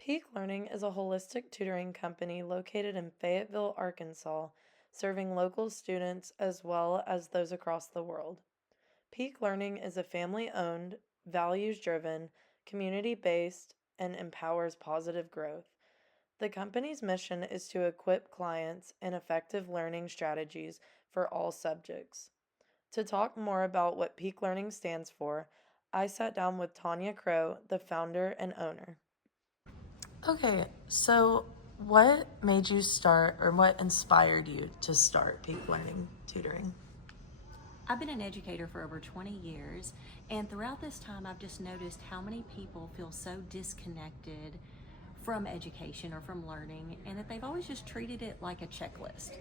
PeakLearning is a holistic tutoring company located in Fayetteville, Arkansas, serving local students as well as those across the world. PeakLearning is a family-owned, values-driven, community-based, and empowers positive growth. The company's mission is to equip clients in effective learning strategies for all subjects. To talk more about what PeakLearning stands for, I sat down with Tonia Crow, the founder and owner. Okay, so what made you start, or what inspired you to start PeakLearning Tutoring? I've been an educator for over 20 years, and throughout this time, I've just noticed how many people feel so disconnected from education or from learning, and that they've always just treated it like a checklist.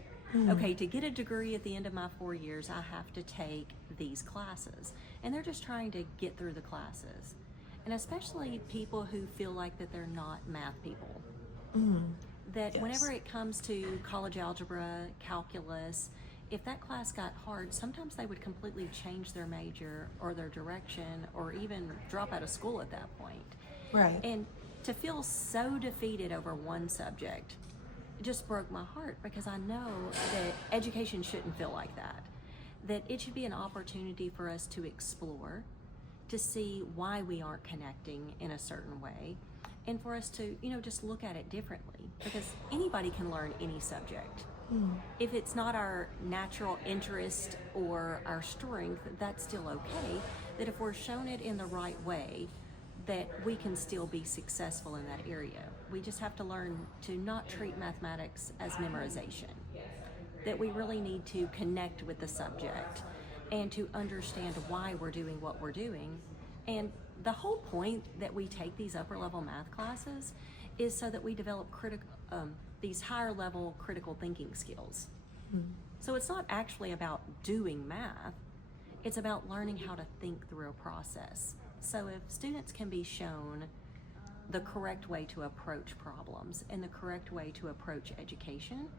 Okay, to get a degree at the end of my 4 years, I have to take these classes, and they're just trying to get through the classes. And especially people who feel like that they're not math people. That Yes. whenever it comes to college algebra, calculus, if that class got hard, sometimes they would completely change their major or their direction or even drop out of school at that point. Right. And to feel so defeated over one subject just broke my heart, because I know that education shouldn't feel like that. That it should be an opportunity for us to explore, to see why we aren't connecting in a certain way, and for us to, just look at it differently, because anybody can learn any subject. If it's not our natural interest or our strength, that's still okay. That if we're shown it in the right way, that we can still be successful in that area. We just have to learn to not treat mathematics as memorization. That we really need to connect with the subject and to understand why we're doing what we're doing. And the whole point that we take these upper level math classes is so that we develop these higher level critical thinking skills. So it's not actually about doing math, it's about learning how to think through a process. So if students can be shown the correct way to approach problems and the correct way to approach education,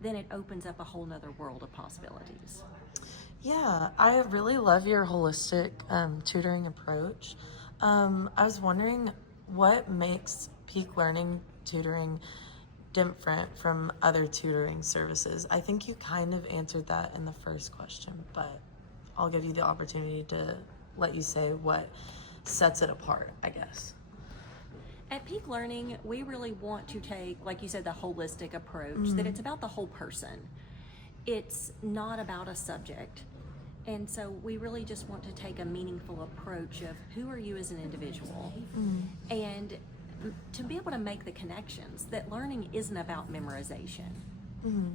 then it opens up a whole nother world of possibilities. Yeah, I really love your holistic tutoring approach. I was wondering what makes PeakLearning Tutoring different from other tutoring services. I think you kind of answered that in the first question, but I'll give you the opportunity to let you say what sets it apart, I guess. At PeakLearning, we really want to take, like you said, the holistic approach, that it's about the whole person. It's not about a subject. And so we really just want to take a meaningful approach of who are you as an individual, and to be able to make the connections that learning isn't about memorization.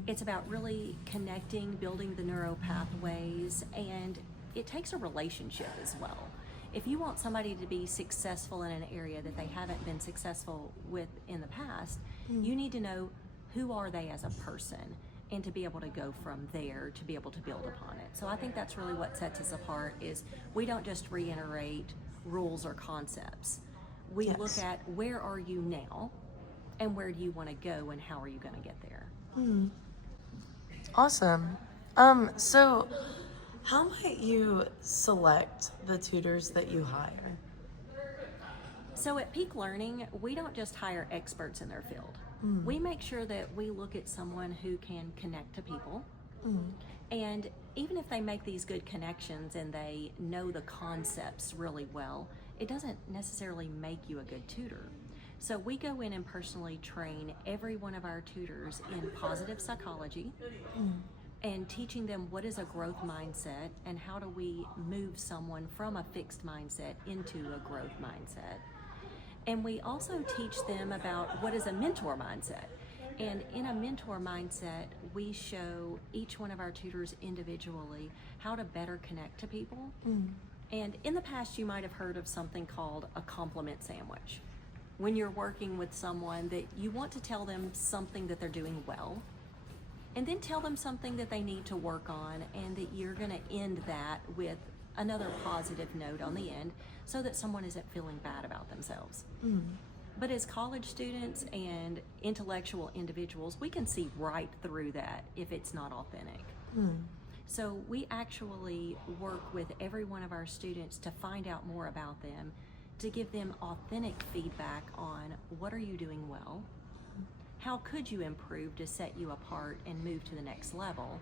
It's about really connecting, building the neural pathways, and it takes a relationship as well. If you want somebody to be successful in an area that they haven't been successful with in the past, you need to know who are they as a person, and to be able to go from there to be able to build upon it. So I think that's really what sets us apart, is we don't just reiterate rules or concepts. We Yes. look at where are you now and where do you want to go and how are you going to get there. Awesome. So how might you select the tutors that you hire? So at PeakLearning, we don't just hire experts in their field. We make sure that we look at someone who can connect to people. And even if they make these good connections and they know the concepts really well, it doesn't necessarily make you a good tutor. So we go in and personally train every one of our tutors in positive psychology, and teaching them what is a growth mindset and how do we move someone from a fixed mindset into a growth mindset. And we also teach them about what is a mentor mindset. And in a mentor mindset, we show each one of our tutors individually how to better connect to people. And in the past, you might have heard of something called a compliment sandwich. When you're working with someone, that you want to tell them something that they're doing well, and then tell them something that they need to work on, and that you're going to end that with another positive note on the end, so that someone isn't feeling bad about themselves. But as college students and intellectual individuals, we can see right through that if it's not authentic. So we actually work with every one of our students to find out more about them, to give them authentic feedback on what are you doing well, how could you improve to set you apart and move to the next level,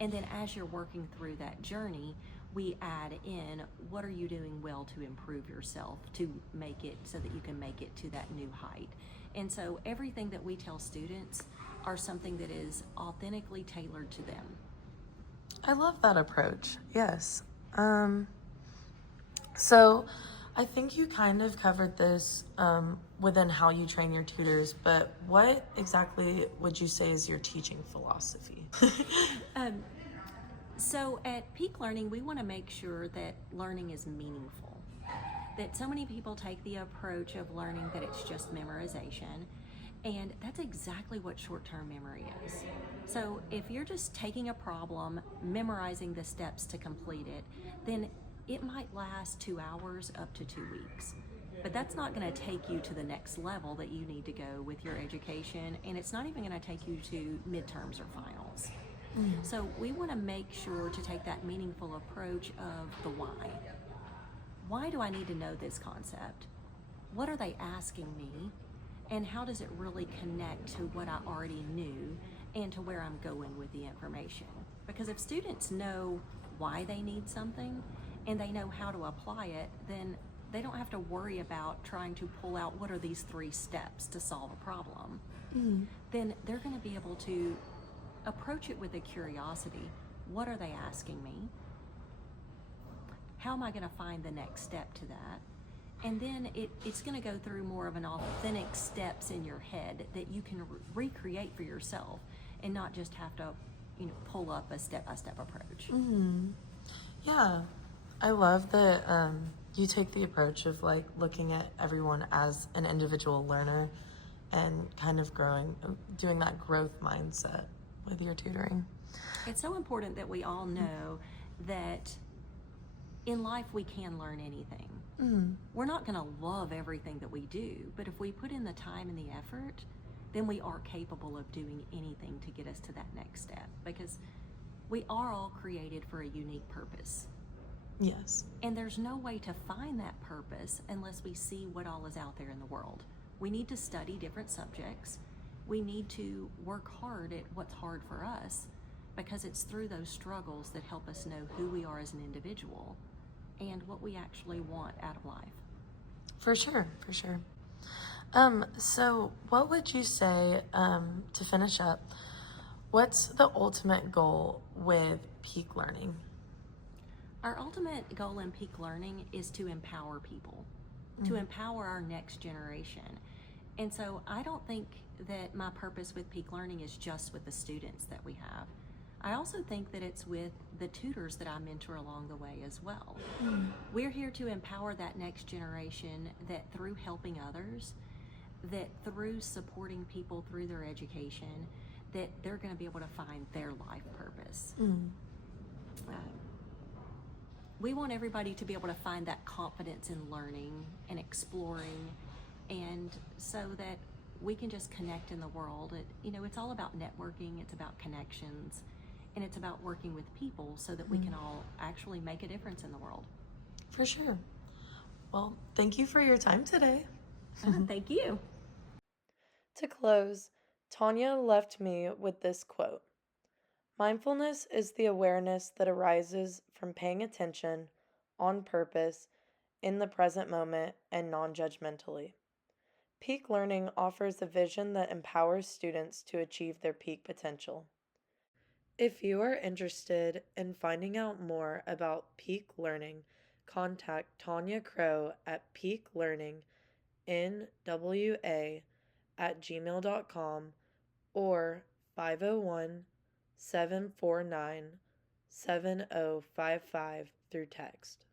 and then as you're working through that journey, we add in what are you doing well to improve yourself to make it so that you can make it to that new height. And so everything that we tell students are something that is authentically tailored to them. I love that approach. Yes. So I think you kind of covered this within how you train your tutors, but what exactly would you say is your teaching philosophy? So at PeakLearning, we want to make sure that learning is meaningful. That so many people take the approach of learning that it's just memorization, and that's exactly what short-term memory is. So if you're just taking a problem, memorizing the steps to complete it, then it might last 2 hours up to 2 weeks. But that's not going to take you to the next level that you need to go with your education, and it's not even going to take you to midterms or finals. So we want to make sure to take that meaningful approach of the why. Why do I need to know this concept? What are they asking me? And how does it really connect to what I already knew and to where I'm going with the information? Because if students know why they need something and they know how to apply it, then they don't have to worry about trying to pull out what are these 3 steps to solve a problem. Then they're going to be able to approach it with a curiosity. What are they asking me? How am I going to find the next step to that? And then it's going to go through more of an authentic steps in your head that you can recreate for yourself and not just have to, pull up a step-by-step approach. Yeah, I love that you take the approach of like looking at everyone as an individual learner and kind of doing that growth mindset with your tutoring. It's so important that we all know that in life we can learn anything. We're not going to love everything that we do, but if we put in the time and the effort, then we are capable of doing anything to get us to that next step, because we are all created for a unique purpose. Yes. And there's no way to find that purpose unless we see what all is out there in the world. We need to study different subjects. We need to work hard at what's hard for us, because it's through those struggles that help us know who we are as an individual and what we actually want out of life. For sure. So what would you say, to finish up, what's the ultimate goal with PeakLearning? Our ultimate goal in PeakLearning is to empower people, to empower our next generation. And so I don't think that my purpose with PeakLearning is just with the students that we have. I also think that it's with the tutors that I mentor along the way as well. We're here to empower that next generation, that through helping others, that through supporting people through their education, that they're going to be able to find their life purpose. We want everybody to be able to find that confidence in learning and exploring, and so that we can just connect in the world. It's all about networking, it's about connections, and it's about working with people so that we can all actually make a difference in the world. For sure. Well, thank you for your time today. Thank you. To close, Tonia left me with this quote: "Mindfulness is the awareness that arises from paying attention, on purpose, in the present moment, and non-judgmentally." PeakLearning offers a vision that empowers students to achieve their peak potential. If you are interested in finding out more about PeakLearning, contact Tonia Crow at peaklearningnwa@gmail.com or 501-749-7055 through text.